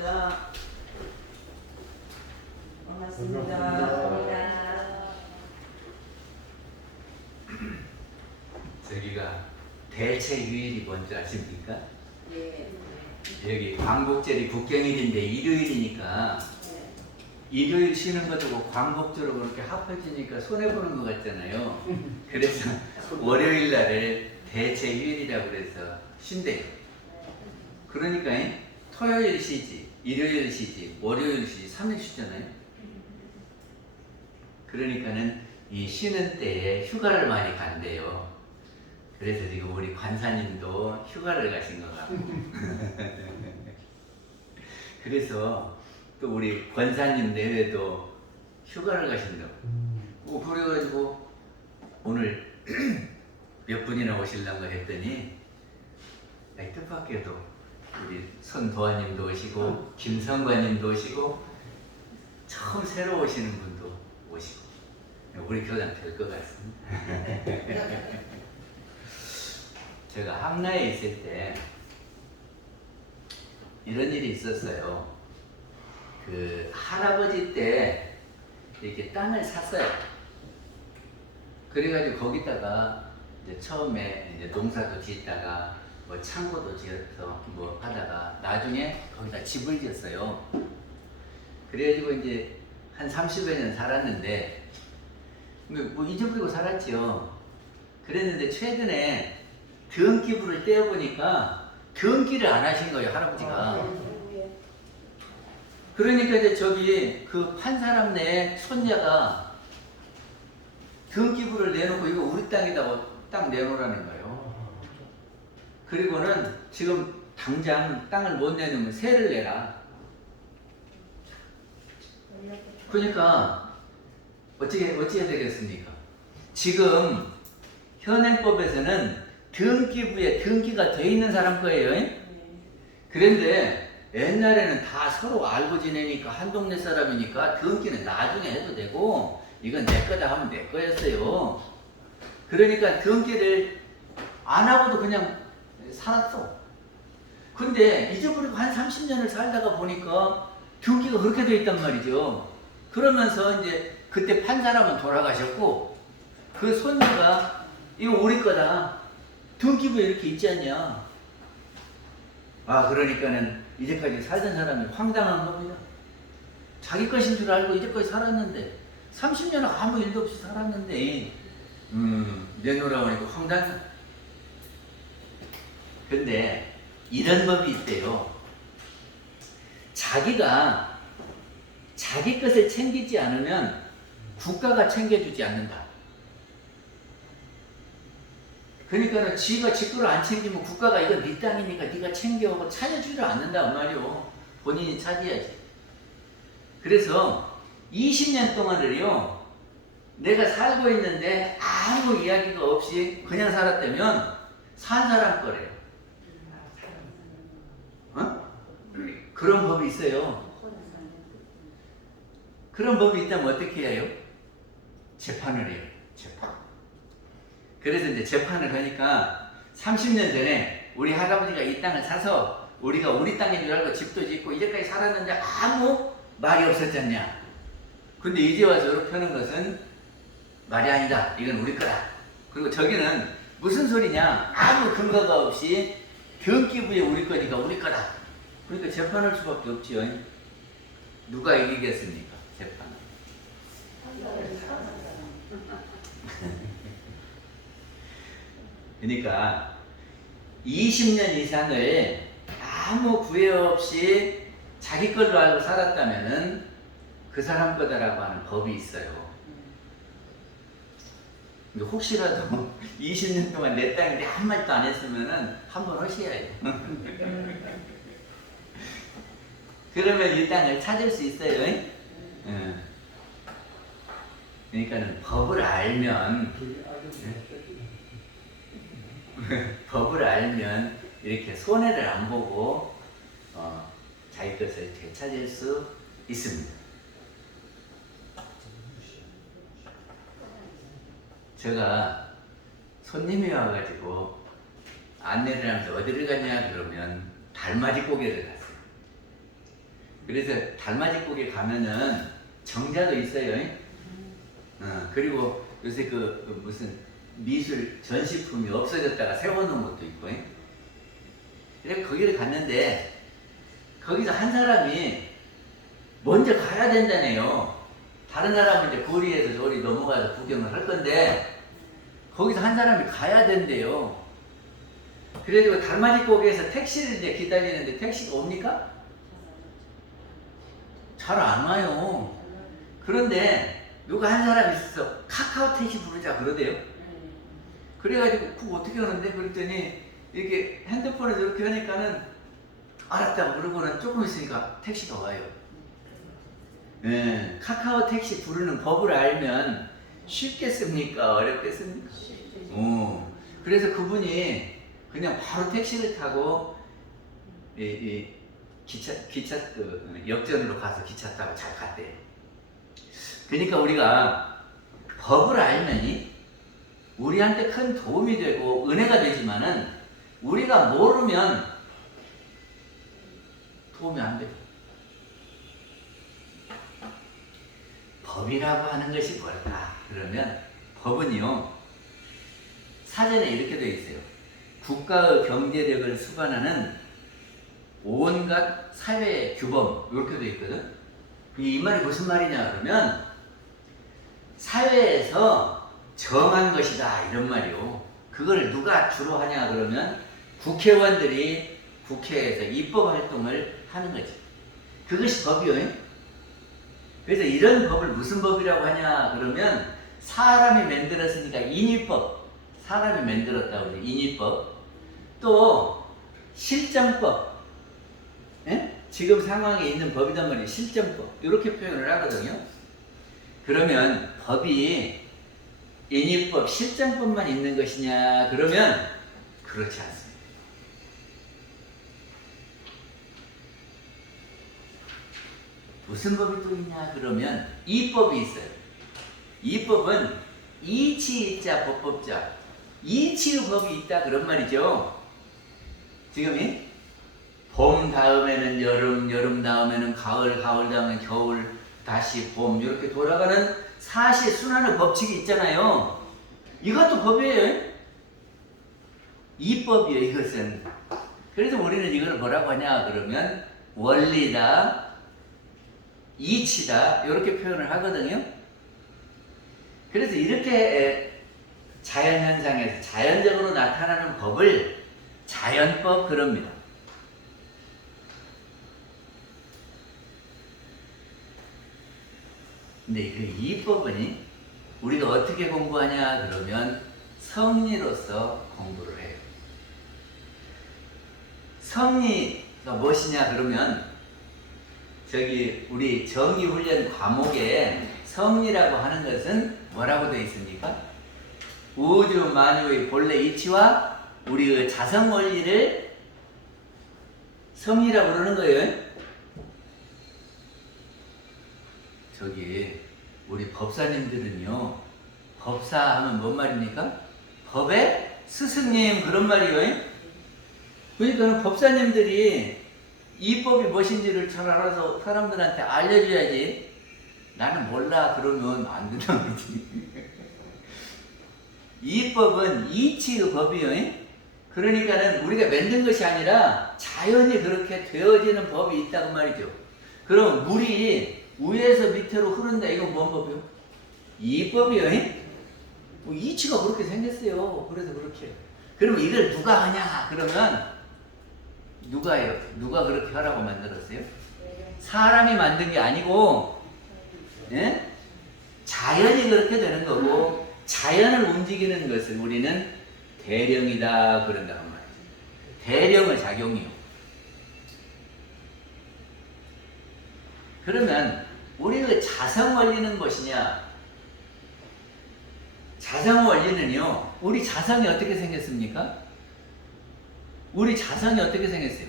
반갑습니다. 반갑습니다. 저기가 대체 휴일이 뭔지 아십니까? 네. 여기 광복절이 국경일인데 일요일이니까 일요일 쉬는 거 두고 광복절로 그렇게 합해지니까 손해보는 것 같잖아요. 그래서 월요일 날을 대체 휴일이라고 그래서 쉰대요. 그러니까 토요일 쉬지, 일요일 쉬지, 월요일 쉬지, 3일 쉬잖아요. 그러니까는 이 쉬는 때에 휴가를 많이 간대요. 그래서 지금 우리 관사님도 휴가를 가신 것 같고 그래서 또 우리 권사님 내외도 휴가를 가신다고. 그래가지고 오늘 몇 분이나 오시려고 했더니 뜻밖에도 우리 손도아님도 오시고 김성관님도 오시고 처음 새로 오시는 분도 오시고 우리 교단 될 것 같습니다. 제가 함라에 있을 때 이런 일이 있었어요. 그 할아버지 때 이렇게 땅을 샀어요. 그래가지고 거기다가 이제 처음에 이제 농사도 짓다가 뭐 창고도 지어서 뭐 하다가 나중에 거기다 집을 지었어요. 그래가지고 이제 한 30여 년 살았는데 뭐 잊어버리고 살았죠. 그랬는데 최근에 등기부를 떼어보니까 등기를 안 하신 거예요, 할아버지가. 그러니까 이제 저기 그 판 사람 내 손자가 등기부를 내놓고 이거 우리 땅이다고 딱 내놓으라는 거예요. 그리고는 지금 당장 땅을 못 내놓으면 세를 내라. 그러니까 어찌해야 되겠습니까? 지금 현행법에서는 등기부에 등기가 돼 있는 사람 거예요. 그런데 옛날에는 다 서로 알고 지내니까 한 동네 사람이니까 등기는 나중에 해도 되고 이건 내 거다 하면 내 거였어요. 그러니까 등기를 안 하고도 그냥 살았어. 근데 잊어버리고 한 30년을 살다가 보니까 등기가 그렇게 돼 있단 말이죠. 그러면서 이제 그때 판 사람은 돌아가셨고 그 손녀가 이거 우리 거다. 등기부에 이렇게 있지 않냐. 그러니까는 이제까지 살던 사람이 황당한 겁니다. 자기 것인 줄 알고 이제까지 살았는데 30년을 아무 일도 없이 살았는데 내놓으라고 하니까 황당해. 근데 이런 법이 있대요. 자기가 자기 것을 챙기지 않으면 국가가 챙겨주지 않는다. 그러니까 지가 지 거를 안 챙기면 국가가 이거 네 땅이니까 네가 챙겨오고 차려주지를 않는단 말이오. 본인이 차지해야지. 그래서 20년 동안을요 내가 살고 있는데 아무 이야기가 없이 그냥 살았다면 산 사람 거래요. 그런 법이 있어요. 그런 법이 있다면 어떻게 해요? 재판을 해요. 재판. 그래서 이제 재판을 하니까 30년 전에 우리 할아버지가 이 땅을 사서 우리가 우리 땅인 줄 알고 집도 짓고 이제까지 살았는데 아무 말이 없었잖냐. 근데 이제 와서 이렇게 하는 것은 말이 아니다. 이건 우리 거다. 그리고 저기는 무슨 소리냐. 아무 근거가 없이 등기부에 우리 거니까 우리 거다. 그러니까 재판할 수밖에 없지요. 누가 이기겠습니까? 재판은. 그러니까 20년 이상을 아무 구애 없이 자기 걸로 알고 살았다면은 그 사람 거다라고 하는 법이 있어요. 근데 혹시라도 20년 동안 내 땅인데 한 말도 안 했으면은 한번 하셔야 해요. 그러면 이 땅을 찾을 수 있어요. 그러니까는 법을 알면 법을 알면 이렇게 손해를 안 보고 자기 것을 되찾을 수 있습니다. 제가 손님이 와가지고 안내를 하면서 어디를 가냐 그러면 달맞이 고개를 갔어요. 그래서 달맞이국에 가면은 정자도 있어요. 그리고 요새 그 무슨 미술 전시품이 없어졌다가 세워놓은 것도 있고. 그래서 거기를 갔는데 거기서 한 사람이 먼저 가야 된다네요. 다른 사람은 이제 거리에서 저리 넘어가서 구경을 할 건데 거기서 한 사람이 가야 된대요. 그래가지고 달맞이국에서 택시를 이제 기다리는데 택시가 옵니까? 잘 안 와요. 그런데 누가 한 사람이 있어서 카카오 택시 부르자 그러대요. 그래가지고 그거 어떻게 하는데? 그랬더니 이렇게 핸드폰에서 이렇게 하니까는 알았다고 그러고는 조금 있으니까 택시가 와요. 네, 카카오 택시 부르는 법을 알면 쉽겠습니까? 어렵겠습니까? 그래서 그분이 그냥 바로 택시를 타고 기차 역전으로 가서 기차 타고 잘 갔대요. 그러니까 우리가 법을 알면이 우리한테 큰 도움이 되고 은혜가 되지만은 우리가 모르면 도움이 안 돼요. 법이라고 하는 것이 뭘까? 그러면 법은요, 사전에 이렇게 되어 있어요. 국가의 경제력을 수반하는 온갖 사회의 규범, 이렇게 되어 있거든. 이 말이 무슨 말이냐 그러면 사회에서 정한 것이다 이런 말이요. 그걸 누가 주로 하냐 그러면 국회의원들이 국회에서 입법 활동을 하는 거지. 그것이 법이요. 그래서 이런 법을 무슨 법이라고 하냐 그러면 사람이 만들었으니까 인위법, 사람이 만들었다고 그래. 인위법. 또 실정법, 지금 상황에 있는 법이단 말이에요. 실정법, 이렇게 표현을 하거든요. 그러면 법이 인위법, 실정법만 있는 것이냐 그러면 그렇지 않습니다. 무슨 법이 또 있냐 그러면 이법이 있어요. 이법은 이치이자 법법자, 이치의 법이 있다 그런 말이죠. 지금이 봄 다음에는 여름, 여름 다음에는 가을, 가을 다음에는 겨울, 다시 봄, 이렇게 돌아가는 사시순환의 법칙이 있잖아요. 이것도 법이에요. 이법이에요, 이것은. 그래서 우리는 이걸 뭐라고 하냐 그러면 원리다, 이치다, 이렇게 표현을 하거든요. 그래서 이렇게 자연현상에서 자연적으로 나타나는 법을 자연법 그럽니다. 근데 그 이법은 우리가 어떻게 공부하냐 그러면 성리로서 공부를 해요. 성리가 무엇이냐 그러면 저기 우리 정의훈련 과목에 성리라고 하는 것은 뭐라고 되어 있습니까? 우주 만유의 본래 이치와 우리의 자성 원리를 성리라고 그러는 거예요. 저기 우리 법사님들은요, 법사하면 뭔 말입니까? 법의 스승님 그런 말이에요. 그러니까 법사님들이 이 법이 무엇인지를 잘 알아서 사람들한테 알려줘야지. 나는 몰라 그러면 안 된다는 거지. 이 법은 이치의 법이에요. 그러니까는 우리가 만든 것이 아니라 자연히 그렇게 되어지는 법이 있다고 말이죠. 그럼 물이 위에서 밑으로 흐른다. 이건 뭔 법이요? 이 법이요. 뭐 이치가 그렇게 생겼어요. 그래서 그렇게. 그러면 이걸 누가 하냐? 그러면 누가요? 누가 그렇게 하라고 만들었어요? 사람이 만든 게 아니고, 예? 자연이 그렇게 되는 거고, 자연을 움직이는 것을 우리는 대령이다 그런다고 말이죠. 대령의 작용이요. 그러면 우리의 자성 원리는 무엇이냐? 자성 원리는요, 우리 자성이 어떻게 생겼습니까? 우리 자성이 어떻게 생겼어요?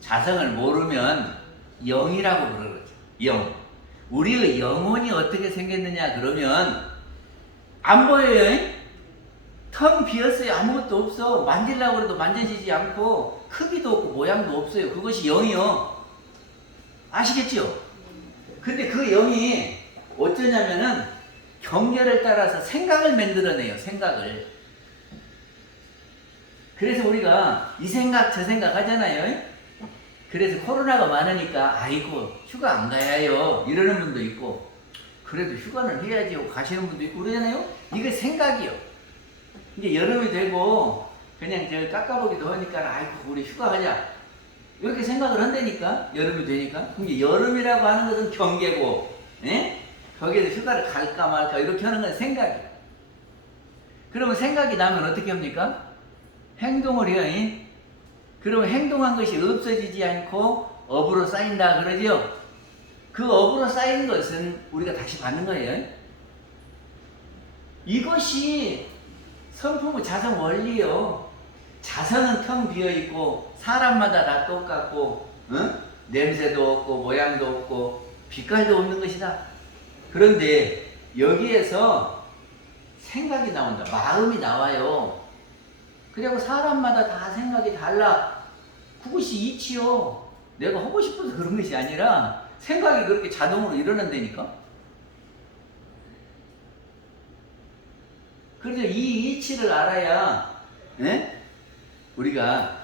자성을 모르면 영이라고 그러죠. 영. 우리의 영혼이 어떻게 생겼느냐 그러면 안 보여요. 텅 비었어요. 아무것도 없어. 만지려고 해도 만져지지 않고 크기도 없고 모양도 없어요. 그것이 영이요. 아시겠죠? 근데 그 영이 어쩌냐면은 경계를 따라서 생각을 만들어내요. 생각을. 그래서 우리가 이 생각 저 생각 하잖아요. 그래서 코로나가 많으니까 아이고 휴가 안 가야요 이러는 분도 있고, 그래도 휴가는 해야지 하고 가시는 분도 있고 그러잖아요. 이게 생각이요. 이제 여름이 되고 그냥 저 깎아보기도 하니까 아이고 우리 휴가 가자 이렇게 생각을 한다니까. 여름이 되니까. 근데 여름이라고 하는 것은 경계고, 예? 거기에서 휴가를 갈까 말까 이렇게 하는 건 생각이에요. 그러면 생각이 나면 어떻게 합니까? 행동을 해요. 예? 그러면 행동한 것이 없어지지 않고 업으로 쌓인다 그러죠. 그 업으로 쌓인 것은 우리가 다시 받는 거예요. 이것이 성품의 자성 원리요. 자성은 텅 비어있고 사람마다 다 똑같고, 응? 냄새도 없고 모양도 없고 빛깔도 없는 것이다. 그런데 여기에서 생각이 나온다. 마음이 나와요. 그리고 사람마다 다 생각이 달라. 그것이 이치요. 내가 하고 싶어서 그런 것이 아니라 생각이 그렇게 자동으로 일어난다니까. 그래서 이 이치를 알아야, 예? 우리가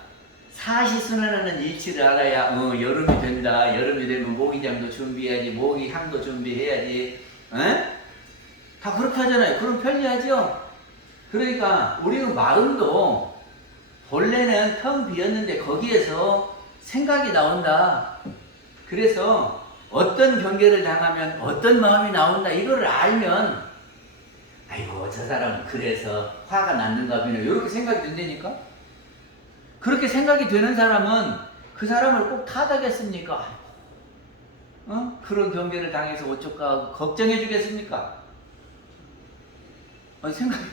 사시순환하는 이치를 알아야 여름이 된다. 여름이 되면 모기장도 준비해야지. 모기향도 준비해야지. 예? 다 그렇게 하잖아요. 그럼 편리하죠? 그러니까 우리는 마음도 본래는 텅 비었는데 거기에서 생각이 나온다. 그래서 어떤 경계를 당하면 어떤 마음이 나온다. 이거를 알면 아이고 저 사람은 그래서 화가 났는가 보네 이렇게 생각이 든다니까. 그렇게 생각이 되는 사람은 그 사람을 꼭 탓하겠습니까? 그런 경계를 당해서 어쩔까 하고 걱정해 주겠습니까? 생각이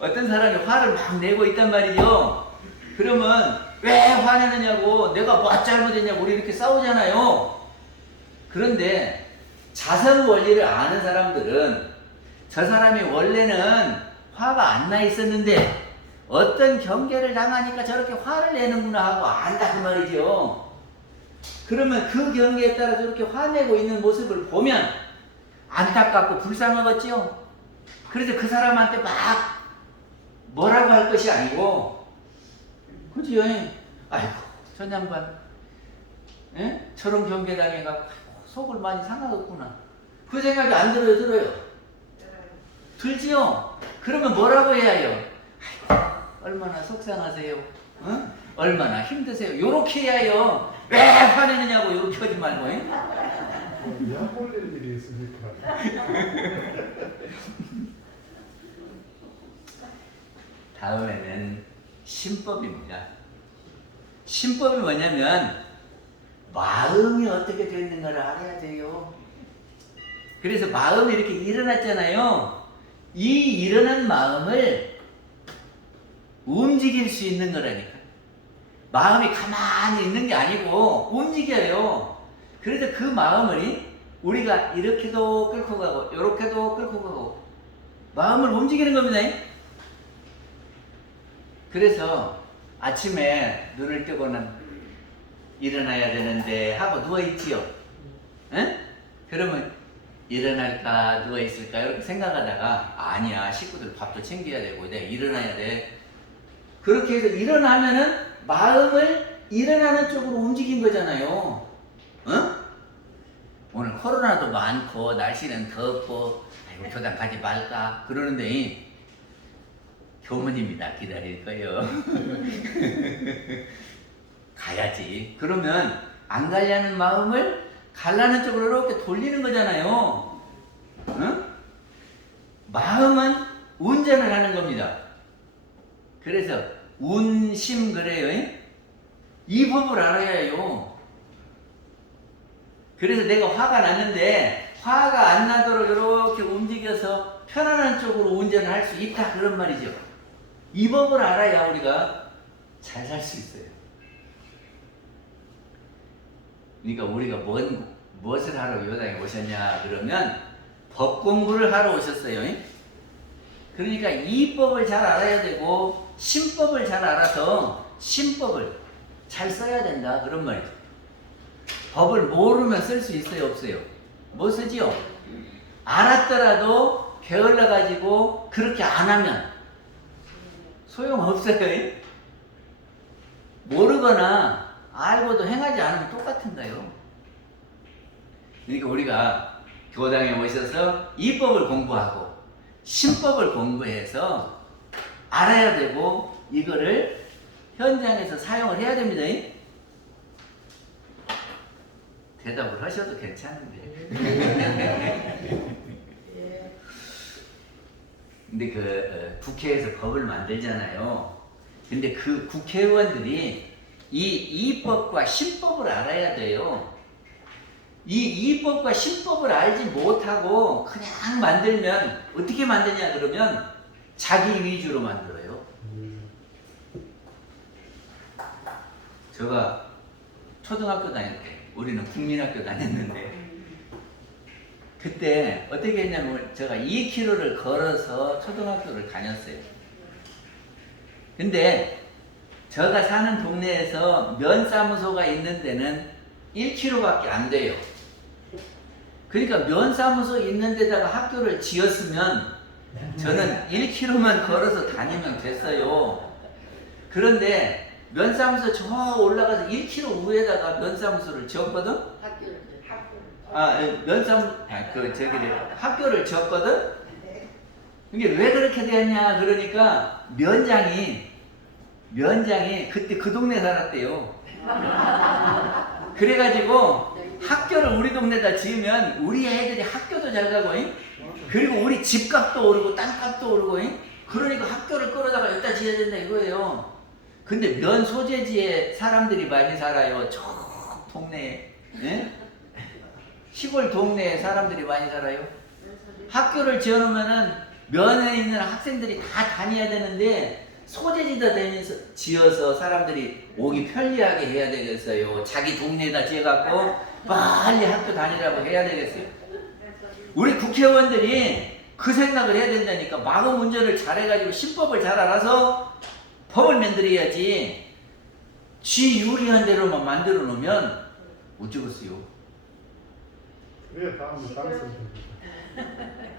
어떤 사람이 화를 막 내고 있단 말이죠. 그러면 왜 화내느냐고, 내가 뭐 잘못했냐고 우리 이렇게 싸우잖아요. 그런데 자성 원리를 아는 사람들은 저 사람이 원래는 화가 안 나 있었는데 어떤 경계를 당하니까 저렇게 화를 내는구나 하고 안다 그 말이죠. 그러면 그 경계에 따라 저렇게 화내고 있는 모습을 보면 안타깝고 불쌍하겠지요. 그래서 그 사람한테 막 뭐라고 할 것이 아니고, 그지요? 아이고 저 양반 저런 경계 당해갖고 속을 많이 상하겠구나 그 생각이 안 들어요? 들지요? 그러면 뭐라고 해야 해요? 아이고 얼마나 속상하세요? 얼마나 힘드세요? 요렇게 해야 해요. 왜 화내느냐고 요렇게 하지 말고. 약 올릴 일이 있으니까. 다음에는 신법입니다. 신법이 뭐냐면 마음이 어떻게 되는가를 알아야 돼요. 그래서 마음이 이렇게 일어났잖아요. 이 일어난 마음을 움직일 수 있는 거라니까. 마음이 가만히 있는 게 아니고 움직여요. 그래서 그 마음을 우리가 이렇게도 끌고 가고 이렇게도 끌고 가고 마음을 움직이는 겁니다. 그래서 아침에 눈을 뜨고는 일어나야 되는데 하고 누워있지요. 응? 그러면 일어날까 누워있을까 이렇게 생각하다가 아니야 식구들 밥도 챙겨야 되고 내가 일어나야 돼. 그렇게 해서 일어나면은 마음을 일어나는 쪽으로 움직인 거잖아요. 응? 오늘 코로나도 많고 날씨는 덥고 아이고 교당 가지 말까 그러는데 교문입니다. 기다릴 거예요. 가야지. 그러면 안 가려는 마음을 가려는 쪽으로 이렇게 돌리는 거잖아요. 응? 마음은 운전을 하는 겁니다. 그래서 운심 그래요. 이 법을 알아야 해요. 그래서 내가 화가 났는데 화가 안 나도록 이렇게 움직여서 편안한 쪽으로 운전을 할 수 있다 그런 말이죠. 이 법을 알아야 우리가 잘 살 수 있어요. 그러니까 우리가 무엇을 하러 요당에 오셨냐 그러면 법 공부를 하러 오셨어요. 그러니까 이 법을 잘 알아야 되고 신법을 잘 알아서 신법을 잘 써야 된다 그런 말이죠. 법을 모르면 쓸 수 있어요, 없어요? 못 쓰지요? 알았더라도 게을러 가지고 그렇게 안 하면 소용없어요. 모르거나 알고도 행하지 않으면 똑같은 거예요. 그러니까 우리가 교당에 오셔서 이법을 공부하고 신법을 공부해서 알아야 되고 이거를 현장에서 사용을 해야 됩니다. 대답을 하셔도 괜찮은데. 근데 그 국회에서 법을 만들잖아요. 근데 그 국회의원들이 이 이법과 신법을 알아야 돼요. 이 이법과 신법을 알지 못하고 그냥 만들면 어떻게 만드냐 그러면 자기 위주로 만들어요. 제가 초등학교 다닐 때 우리는 국민학교 다녔는데 그때 어떻게 했냐면 제가 2km를 걸어서 초등학교를 다녔어요. 근데 제가 사는 동네에서 면사무소가 있는 데는 1km밖에 안 돼요. 그러니까 면사무소 있는 데다가 학교를 지었으면 저는 1km만 걸어서 다니면 됐어요. 그런데 면사무소 저 올라가서 1km 위에다가 면사무소를 지었거든? 학교를 지었거든? 이게 왜 그렇게 되었냐 그러니까 면장이 그때 그 동네 살았대요. 그래가지고 학교를 우리 동네에다 지으면 우리 애들이 학교도 잘 가고 그리고 우리 집값도 오르고 땅값도 오르고 그러니까 학교를 끌어다가 여기다 지어야 된다 이거예요. 근데 면 소재지에 사람들이 많이 살아요. 저 동네에 시골 동네에 사람들이 많이 살아요. 학교를 지어놓으면은 면에 있는 학생들이 다 다녀야 되는데 소재지다 지어서 사람들이 오기 편리하게 해야 되겠어요. 자기 동네에다 지어갖고 빨리 학교 다니라고 해야 되겠어요. 우리 국회의원들이 그 생각을 해야 된다니까. 마음 운전을 잘해가지고 신법을 잘 알아서 법을 만들어야지. 지 유리한 대로만 만들어 놓으면 어쩌겠어요. 왜 다음은 당선됩니다.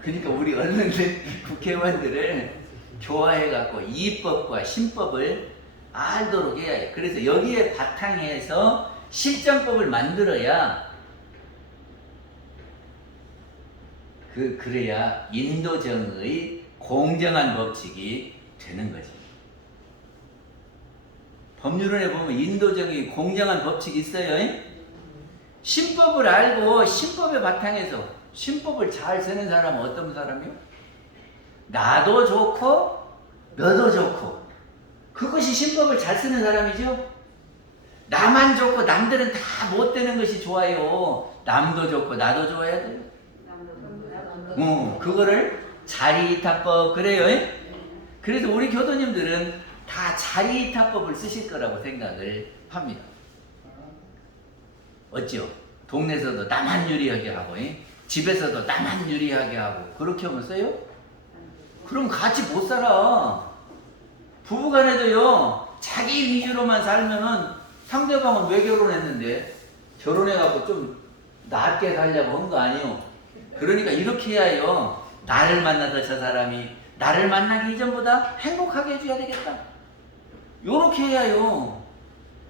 그러니까 우리 언론들 국회의원들을 교화해갖고 이법과 신법을 알도록 해야 해요. 그래서 여기에 바탕에서 실정법을 만들어야 그래야 인도정의 공정한 법칙이 되는 거지. 법률원에 보면 인도정의 공정한 법칙이 있어요. 신법을 알고 신법의 바탕에서 신법을 잘 쓰는 사람은 어떤 사람이요? 나도 좋고 너도 좋고 그것이 신법을 잘 쓰는 사람이죠. 나만 좋고 남들은 다 못 되는 것이 좋아요. 남도 좋고 나도 좋아야 돼요. 그거를 자리이타법 그래요. 그래서 우리 교도님들은 다 자리이타법을 쓰실 거라고 생각을 합니다. 어찌요? 동네에서도 나만 유리하게 하고 집에서도 나만 유리하게 하고 그렇게 하면 써요? 그럼 같이 못 살아. 부부간에도요 자기 위주로만 살면은 상대방은 왜 결혼했는데 결혼해갖고 좀 낫게 살려고 한 거 아니요. 그러니까 이렇게 해야요 나를 만나서 저 사람이 나를 만나기 이전보다 행복하게 해줘야 되겠다. 요렇게 해야요.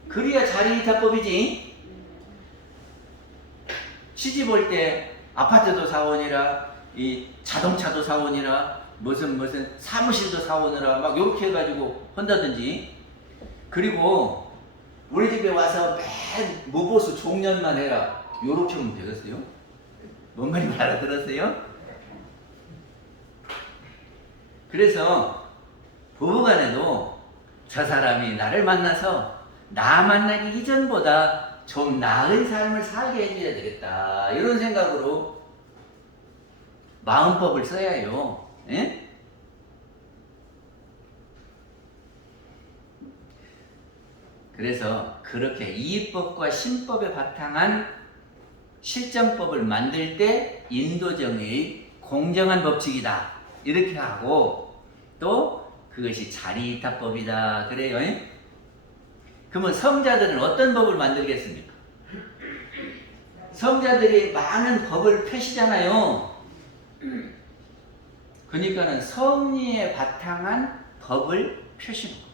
그래야 자리이타법이지. 시집 올 때 아파트도 사원이라 이 자동차도 사원이라 무슨 사무실도 사원이라 막 요렇게 해가지고 한다든지. 그리고 우리 집에 와서 맨 무보수 종년만 해라 요렇게 하면 되겠어요? 뭔 말인지 알아들었어요? 그래서 부부간에도 저 사람이 나를 만나서 나 만나기 이전보다 좀 나은 삶을 살게 해줘야 되겠다 이런 생각으로 마음법을 써야 해요. 예? 그래서 그렇게 이법과 신법에 바탕한 실정법을 만들 때 인도정의 공정한 법칙이다 이렇게 하고 또 그것이 자리이타법이다 그래요. 그러면 성자들은 어떤 법을 만들겠습니까? 성자들이 많은 법을 펴시잖아요. 그러니까는 성리에 바탕한 법을 펴시는 거예요.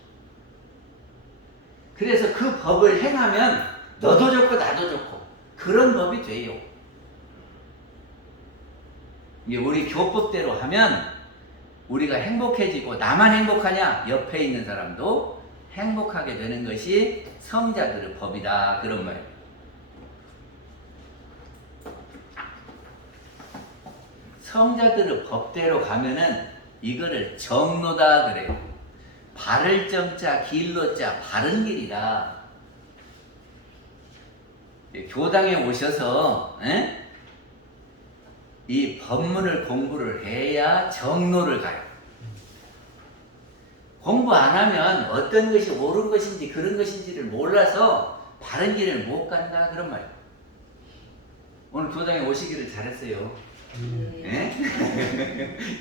그래서 그 법을 행하면 너도 좋고 나도 좋고 그런 법이 돼요. 이게 우리 교법대로 하면 우리가 행복해지고 나만 행복하냐? 옆에 있는 사람도 행복하게 되는 것이 성자들의 법이다. 그런 말이에요. 성자들의 법대로 가면은 이거를 정로다 그래요. 바를 정자 길로자 바른 길이다. 교당에 오셔서 이 법문을 공부를 해야 정로를 가요. 공부 안 하면 어떤 것이 옳은 것인지 그런 것인지를 몰라서 바른 길을 못 간다 그런 말이에요. 오늘 교당에 오시기를 잘했어요. 예?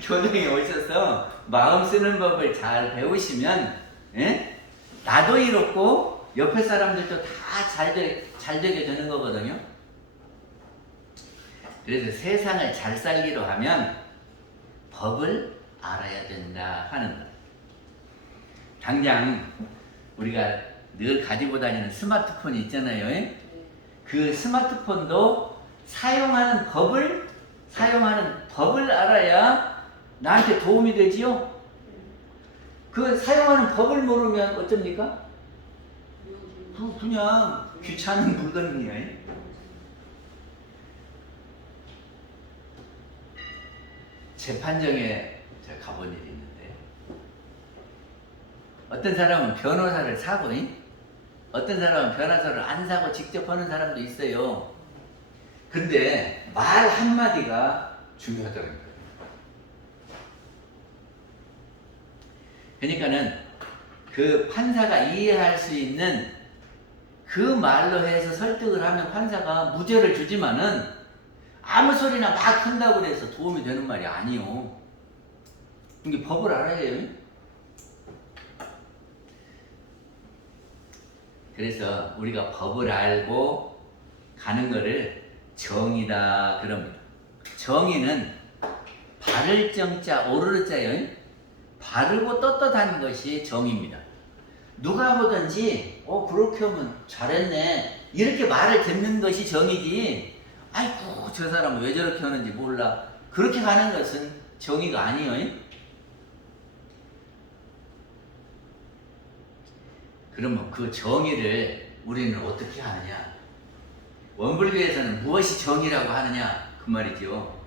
교당에 오셔서 마음 쓰는 법을 잘 배우시면 나도 이롭고 옆에 사람들도 다 잘 되게 되는 거거든요. 그래서 세상을 잘 살기로 하면 법을 알아야 된다 하는 거예요. 당장 우리가 늘 가지고 다니는 스마트폰이 있잖아요. 그 스마트폰도 사용하는 법을 알아야 나한테 도움이 되지요. 그 사용하는 법을 모르면 어쩝니까? 그냥 귀찮은 물건이에요. 재판정에 제가 가본 일이 있는데 어떤 사람은 변호사를 사고 어떤 사람은 변호사를 안 사고 직접 하는 사람도 있어요. 근데 말 한마디가 중요하다는 거예요. 그러니까는 그 판사가 이해할 수 있는 그 말로 해서 설득을 하면 판사가 무죄를 주지만은 아무 소리나 막 한다고 해서 도움이 되는 말이 아니요. 이게 법을 알아야 해요. 그래서 우리가 법을 알고 가는 거를 정의다 그럽니다. 정의는 바를 정자 오르르 자요. 바르고 떳떳한 것이 정의입니다. 누가 보든지 그렇게 하면 잘했네 이렇게 말을 듣는 것이 정의지. 아이고 저 사람은 왜 저렇게 하는지 몰라 그렇게 가는 것은 정의가 아니에요. 그러면 그 정의를 우리는 어떻게 하느냐? 원불교에서는 무엇이 정의라고 하느냐 그 말이죠.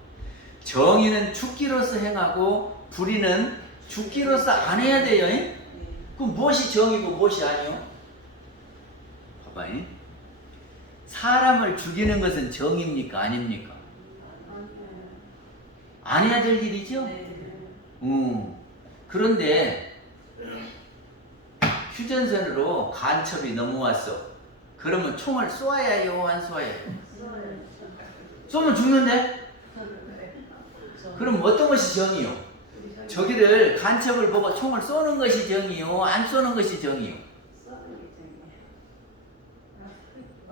정의는 죽기로서 행하고 불의는 죽기로서 안 해야 돼요. 그럼 무엇이 정의고 무엇이 아니요? 봐봐. 사람을 죽이는 것은 정의입니까? 아닙니까? 안 해야 될 일이죠? 그런데 휴전선으로 간첩이 넘어왔어. 그러면 총을 쏘아야 해요? 안 쏘아야 해요? 쏘면 죽는데? 그럼 어떤 것이 정의요? 저기를 간첩을 보고 총을 쏘는 것이 정의요? 안 쏘는 것이 정의요?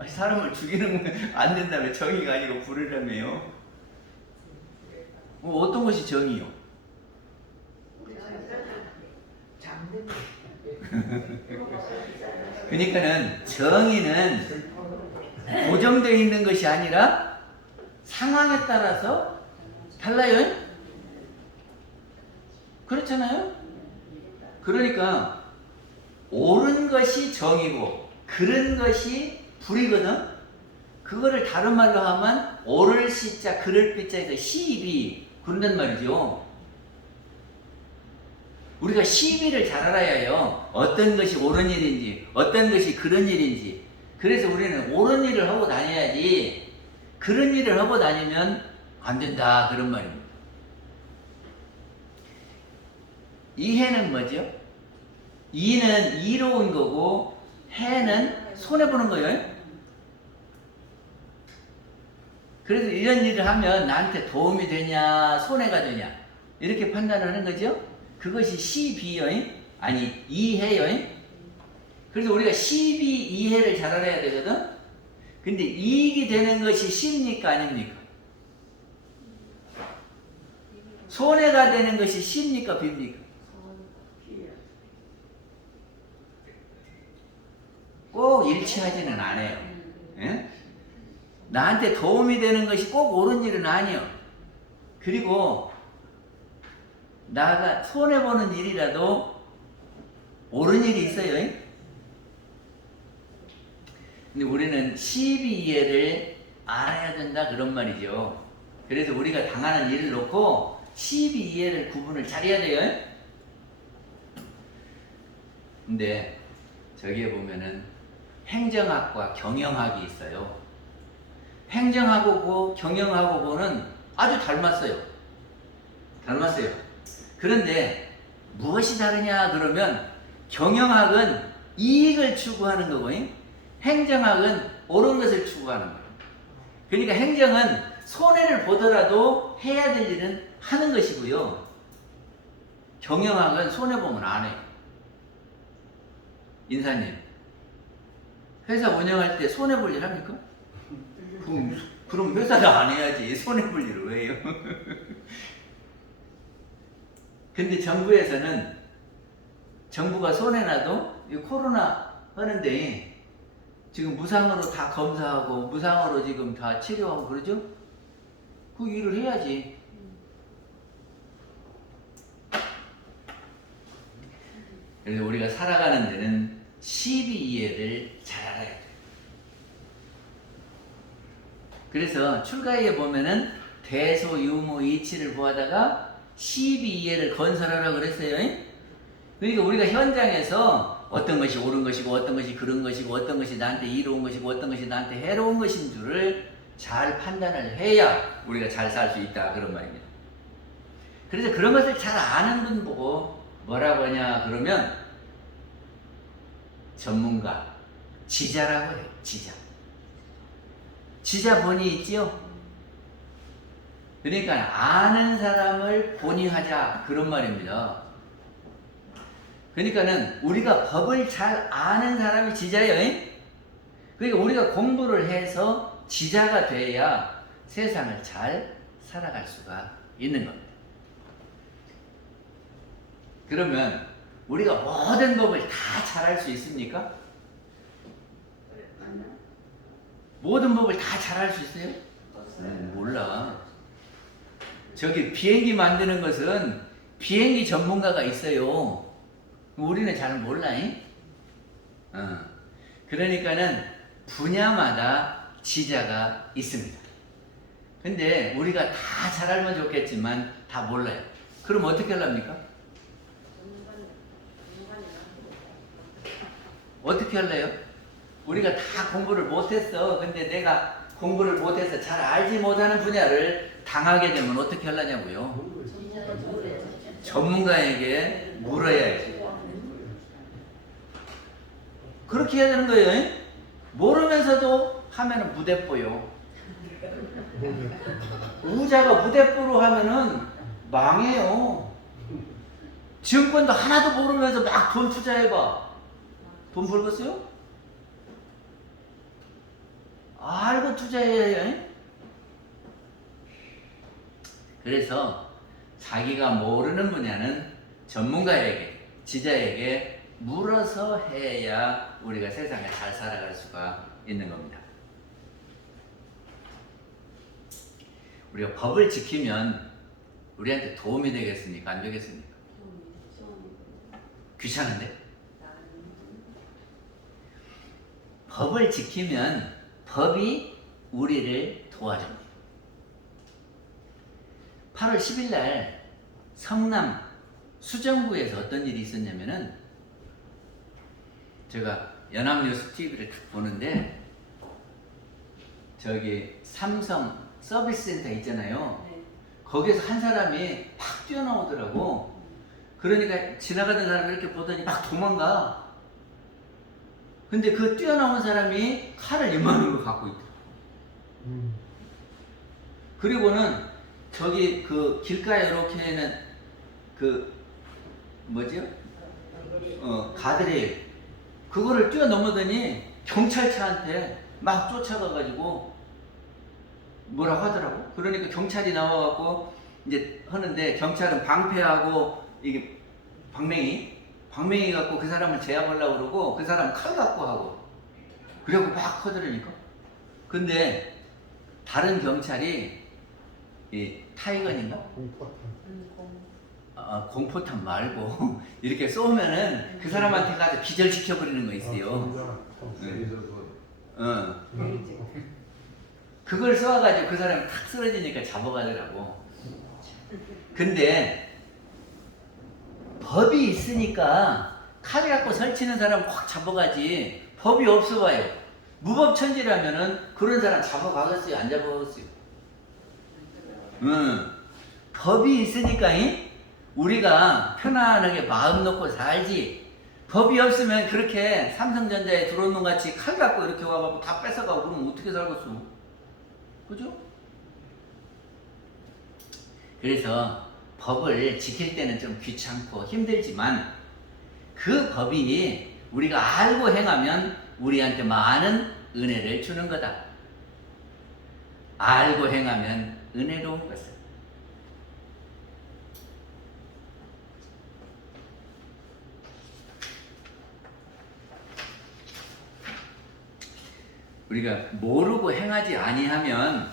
사람을 죽이는 건 안 된다며 정의가 아니고 불의라며요? 어떤 것이 정의요? 그러니까는 정의는 고정되어 있는 것이 아니라 상황에 따라서 달라요. 그렇잖아요. 그러니까 옳은 것이 정이고 그른 것이 불이거든. 그거를 다른 말로 하면 옳을 시자 그를 삐자에서 시비 그런단 말이죠. 우리가 시비를 잘 알아야 해요. 어떤 것이 옳은 일인지 어떤 것이 그런 일인지. 그래서 우리는 옳은 일을 하고 다녀야지 그런 일을 하고 다니면 안 된다 그런 말입니다. 이해는 뭐죠? 이는 이로운 거고 해는 손해보는 거예요. 그래서 이런 일을 하면 나한테 도움이 되냐 손해가 되냐 이렇게 판단하는 거죠. 그것이 시비요. 이해요. 그래서 우리가 시비 이해를 잘 알아야 되거든. 근데 이익이 되는 것이 쉽니까 아닙니까? 손해가 되는 것이 쉽니까 빕니까? 꼭 일치하지는 않아요. 예? 나한테 도움이 되는 것이 꼭 옳은 일은 아니요. 그리고 나가 손해보는 일이라도 옳은 일이 있어요. 근데 우리는 시비이해를 알아야 된다 그런 말이죠. 그래서 우리가 당하는 일을 놓고 시비이해를 구분을 잘해야 돼요. 근데 저기에 보면은 행정학과 경영학이 있어요. 행정하고고 경영하고고는 아주 닮았어요. 닮았어요. 그런데 무엇이 다르냐 그러면 경영학은 이익을 추구하는 거고 행정학은 옳은 것을 추구하는 거예요. 그러니까 행정은 손해를 보더라도 해야 될 일은 하는 것이고요. 경영학은 손해보면 안 해요. 인사님, 회사 운영할 때 손해볼 일 합니까? 그럼 회사를 안 해야지. 손해볼 일을 왜 해요? 근데 정부에서는 정부가 손해나도 이 코로나 하는데 지금 무상으로 다 검사하고 무상으로 지금 다 치료하고 그러죠? 그 일을 해야지. 그래서 우리가 살아가는 데는 시비이해를 잘 알아야 돼요. 그래서 출가에 보면은 대소유무 이치를 보하다가 시비이해를 건설하라고 그랬어요. 그러니까 우리가 현장에서 어떤 것이 옳은 것이고 어떤 것이 그런 것이고 어떤 것이 나한테 이로운 것이고 어떤 것이 나한테 해로운 것인 줄을 잘 판단을 해야 우리가 잘 살 수 있다 그런 말입니다. 그래서 그런 것을 잘 아는 분 보고 뭐라고 하냐 그러면 전문가, 지자라고 해요. 지자 본이 있지요? 그러니까 아는 사람을 본이 하자 그런 말입니다. 그러니까는 우리가 법을 잘 아는 사람이 지자예요. 그러니까 우리가 공부를 해서 지자가 돼야 세상을 잘 살아갈 수가 있는 겁니다. 그러면 우리가 모든 법을 다 잘할 수 있습니까? 모든 법을 다 잘할 수 있어요? 몰라. 저기 비행기 만드는 것은 비행기 전문가가 있어요. 우리는 잘 몰라. 그러니까는 분야마다 지자가 있습니다. 근데 우리가 다 잘 알면 좋겠지만 다 몰라요. 그럼 어떻게 하랍니까? 어떻게 할래요? 우리가 다 공부를 못했어. 근데 내가 공부를 못해서 잘 알지 못하는 분야를 당하게 되면 어떻게 하려냐고요? 전문가에게 물어야지. 그렇게 해야 되는 거예요. 모르면서도 하면은 무대뽀요. 의자가 무대뽀로 하면은 망해요. 증권도 하나도 모르면서 막 돈 투자해봐. 돈 벌겠어요? 알고 투자해야 해요. 그래서 자기가 모르는 분야는 전문가에게, 지자에게 물어서 해야 우리가 세상에 잘 살아갈 수가 있는 겁니다. 우리가 법을 지키면 우리한테 도움이 되겠습니까? 안 되겠습니까? 귀찮은데? 법을 지키면 법이 우리를 도와줍니다. 8월 10일 날 성남 수정구에서 어떤 일이 있었냐면은 제가 연합뉴스 TV를 보는데 저기 삼성 서비스 센터 있잖아요. 거기에서 한 사람이 팍 뛰어나오더라고. 그러니까 지나가던 사람이 이렇게 보더니 막 도망가. 근데 그 뛰어나온 사람이 칼을 이만한 걸 갖고 있더라. 그리고는 저기 그 길가에 이렇게는 그 뭐지요? 가드레일 그거를 뛰어넘으더니 경찰차한테 막 쫓아가가지고 뭐라고 하더라고. 그러니까 경찰이 나와갖고 이제 하는데 경찰은 방패하고 이게 방맹이 갖고 그 사람을 제압하려고 그러고 그 사람 칼 갖고 하고 그래갖고 막 하더라니까. 근데 다른 경찰이 이 타이건인가? 공포탄. 공포탄 말고 이렇게 쏘면은 그 사람한테 가서 기절시켜 버리는 거 있어요. 그걸 쏘아가지고 그 사람이 탁 쓰러지니까 잡아가더라고. 근데 법이 있으니까 칼 갖고 설치는 사람 확 잡아가지. 법이 없어 봐요. 무법천지라면은 그런 사람 잡아가겠어요? 안 잡아가겠어요? 법이 있으니까 우리가 편안하게 마음 놓고 살지. 법이 없으면 그렇게 삼성전자에 들어온 놈 같이 칼 갖고 이렇게 와가지고 다 뺏어가고 그러면 어떻게 살겠어? 그죠? 그래서 법을 지킬 때는 좀 귀찮고 힘들지만 그 법이 우리가 알고 행하면 우리한테 많은 은혜를 주는 거다. 알고 행하면 은혜로운 것을. 우리가 모르고 행하지 아니하면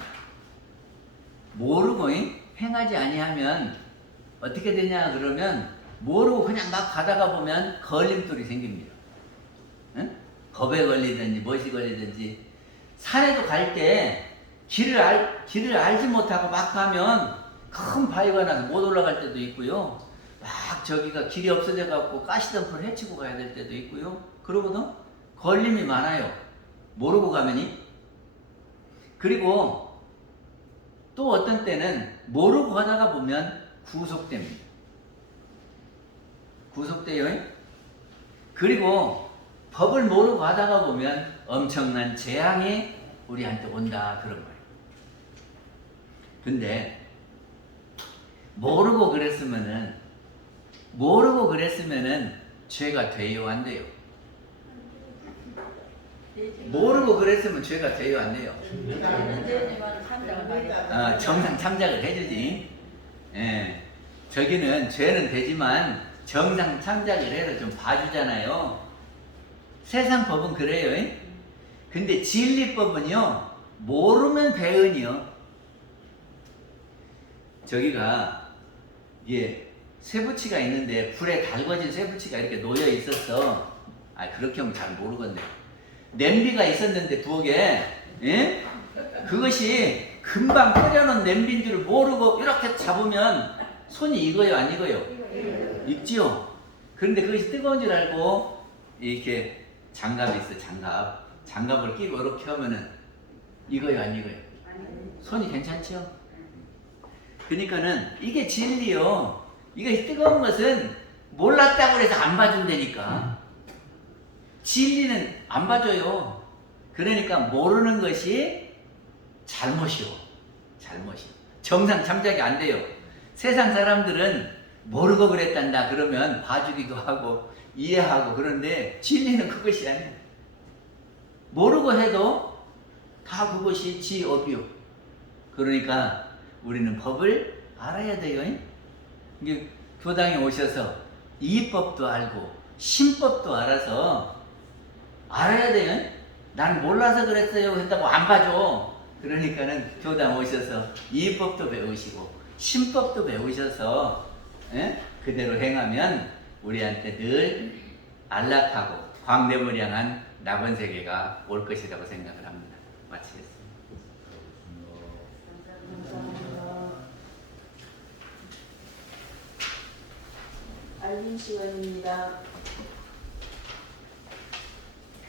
어떻게 되냐 그러면 모르고 그냥 막 가다가 보면 걸림돌이 생깁니다. 응? 겁에 걸리든지 무엇이 걸리든지 산에도 갈 때 길을 알지 못하고 막 가면 큰 바위가 나서 못 올라갈 때도 있고요. 막 저기가 길이 없어져 갖고 가시덤불을 헤치고 가야 될 때도 있고요. 그러거든. 걸림이 많아요. 모르고 가면이. 그리고 또 어떤 때는 모르고 가다가 보면 구속됩니다. 구속돼요. 그리고 법을 모르고 가다가 보면 엄청난 재앙이 우리한테 온다 그런 거예요. 근데 모르고 그랬으면은 죄가 돼요 안 돼요? 모르고 그랬으면 죄가 돼요 안 돼요? 정상 참작을 해주지. 예. 저기는 죄는 되지만 정상 참작을 해서 좀 봐주잖아요. 세상 법은 그래요. 근데 진리법은요 모르면 배은이요. 저기가 이게 쇠붙이가 있는데 불에 달궈진 쇠붙이가 이렇게 놓여 있었어. 그렇게 하면 잘 모르겠네. 냄비가 있었는데 부엌에 그것이 금방 끓여놓은 냄비인 줄 모르고 이렇게 잡으면 손이 익어요 안 익어요? 익지요. 그런데 그것이 뜨거운 줄 알고 이렇게 장갑이 있어. 장갑을 끼고 이렇게 하면은 익어요 안 익어요? 손이 괜찮죠? 그러니까는 이게 진리요. 이게 뜨거운 것은 몰랐다고 해서 안 봐준다니까. 진리는 안 봐줘요. 그러니까 모르는 것이 잘못이요. 정상 참작이 안 돼요. 세상 사람들은 모르고 그랬단다 그러면 봐주기도 하고 이해하고 그런데 진리는 그것이 아니에요. 모르고 해도 다 그것이 지업이요. 그러니까 우리는 법을 알아야 돼요. 이게 교당에 오셔서 이법도 알고 신법도 알아서 알아야 돼요. 난 몰라서 그랬어요 했다고 안 봐줘. 그러니까는 교당 오셔서 이법도 배우시고 신법도 배우셔서 그대로 행하면 우리한테 늘 안락하고 광대무량한 낙원세계가 올 것이라고 생각을 합니다. 마치겠습니다. 알림 시간입니다.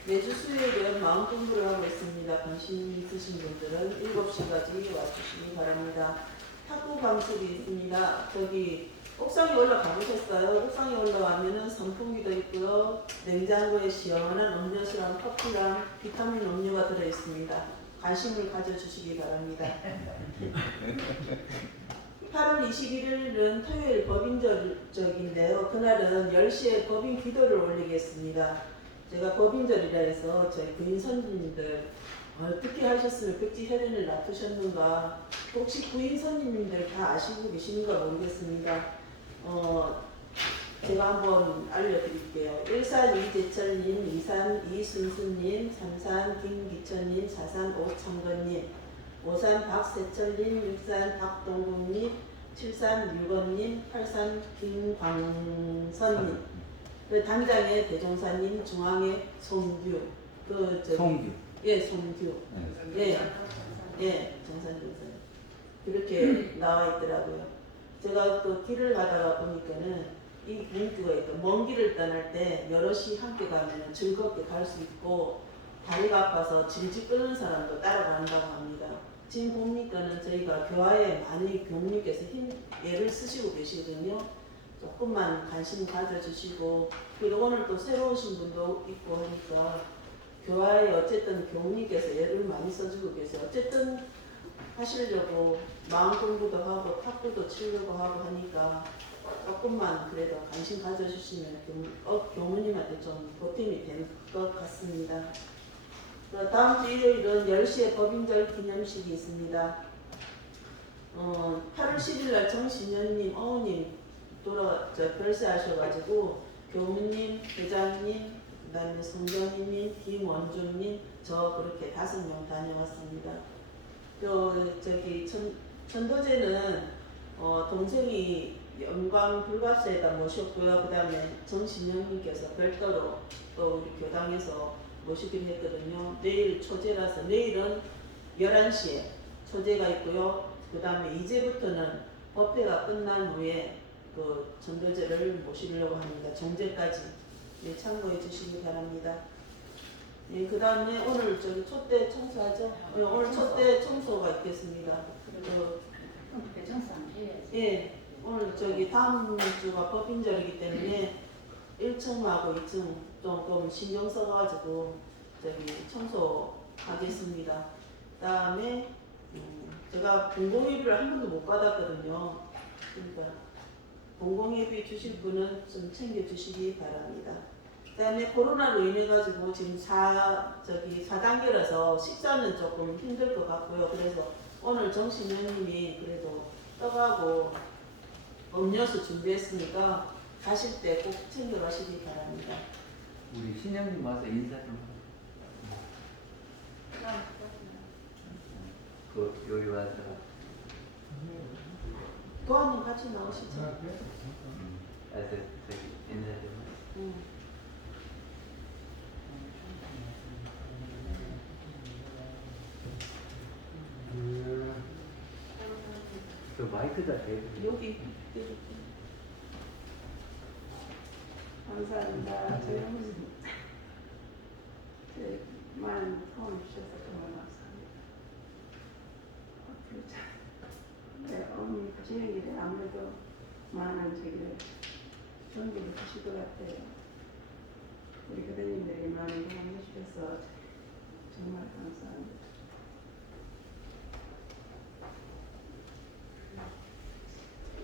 매주 수요일은 마음 공부를 하고 있습니다. 관심 있으신 분들은 7시까지 와주시기 바랍니다. 탁구 방식이 있습니다. 저기 옥상에 올라가 보셨어요? 옥상에 올라가면은 선풍기도 있고요. 냉장고에 시원한 음료수랑 커피랑 비타민 음료가 들어있습니다. 관심을 가져주시기 바랍니다. 8월 21일은 토요일 법인절인데요. 그날은 10시에 법인 기도를 올리겠습니다. 제가 법인절이라 해서 저희 부인 선주님들 어떻게 하셨으면 백지 혈연을 놔두셨는가? 혹시 구인 선임님들 다 아시고 계시는가 모르겠습니다. 제가 한번 알려드릴게요. 1산 이재철님, 2산 이순수님, 3산 김기천님, 4산 오창건님, 5산 박세철님, 6산 박동국님, 7산 율건님, 8산 김광선님, 그 단장의 대종사님, 중앙의 송규, 송규. 예, 송규, 네. 예, 정산정선 이렇게 나와 있더라고요. 제가 또 길을 가다가 보니까는 이 문구가 있고 먼 길을 떠날 때 여럿이 함께 가면 즐겁게 갈 수 있고 다리가 아파서 질질 끄는 사람도 따라간다고 합니다. 지금 보니까는 저희가 교화에 많이 교무님께서 애를 쓰시고 계시거든요. 조금만 관심 가져주시고 그리고 오늘 또 새로 오신 분도 있고 하니까 교화에 어쨌든 교무님께서 애를 많이 써주고 계세요. 어쨌든 하시려고 마음 공부도 하고 탁구도 치려고 하고 하니까 조금만 그래도 관심 가져주시면 교무님한테 좀 보탬이 될 것 같습니다. 다음 주 일요일은 10시에 법인절 기념식이 있습니다. 8월 10일 날 정신현님, 어우님 별세하셔가지고 교무님, 회장님, 그다음에 송정희님, 김원중님 저 그렇게 5명 다녀왔습니다. 전도제는 동생이 영광 불가사에다 모셨고요. 그 다음에 정신영님께서 별도로 또 우리 교당에서 모시기로 했거든요. 내일 초제라서 내일은 11시에 초제가 있고요. 그 다음에 이제부터는 법회가 끝난 후에 그 전도제를 모시려고 합니다. 정제까지 네, 참고해 주시기 바랍니다. 네, 그 다음에 오늘 촛대 청소하죠? 네, 오늘 촛대 청소가 있겠습니다. 예, 오늘 다음 주가 법인절이기 때문에 1층하고 2층 조금 신경 써가지고 청소하겠습니다. 그 다음에 제가 공공예비를 한 번도 못 받았거든요. 그러니까 공공예비 주실 분은 좀 챙겨주시기 바랍니다. 그 다음에 코로나로 인해 가지고 지금 4단계라서 식사는 조금 힘들 것 같고요. 그래서 오늘 정신현님이 그래도 떡하고 음료수 준비했으니까 가실 때 꼭 챙겨가시기 바랍니다. 우리 신영님 와서 인사 좀. 그 여기 와서. 도안님 같이 나오시죠? 저기 인사 좀. 저 마이크다 대고. 여기 감사합니다. 저만 도움 주셔서 정말 감사합니다. 네, 어머니 부지는 길에 아무래도 많은 전기를 주실 것 같아요. 우리 교대님들이 많은 도움을 주셔서 정말 감사합니다.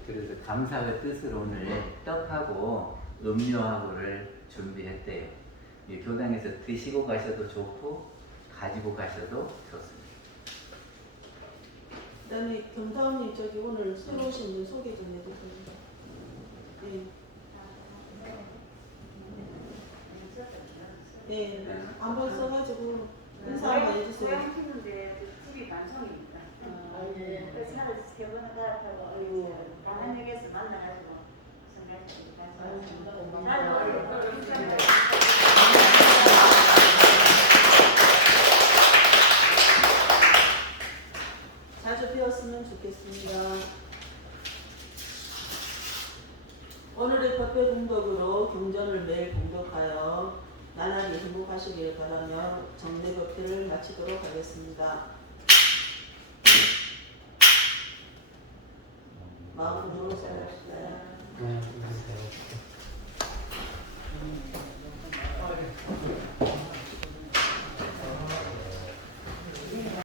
그래서 감사의 뜻으로 오늘 떡하고 음료하고를 준비했대요. 이 교당에서 드시고 가셔도 좋고 가지고 가셔도 좋습니다. 그다음에 경사원님 오늘 새로 오신 분 소개 좀 해주세요. 네. 네, 한번 써가지고 인사 한번 해주세요. 고향 키우는데 집이 만성입니다. 그래서 하루 3번 가고 강한역에서 만나가지고 자주 배웠으면 좋겠습니다. 오늘의 법회 공덕으로 경전을 매일 공덕하여 나날이 행복하시길 바라며 정례 법회를 마치도록 하겠습니다. 마음으로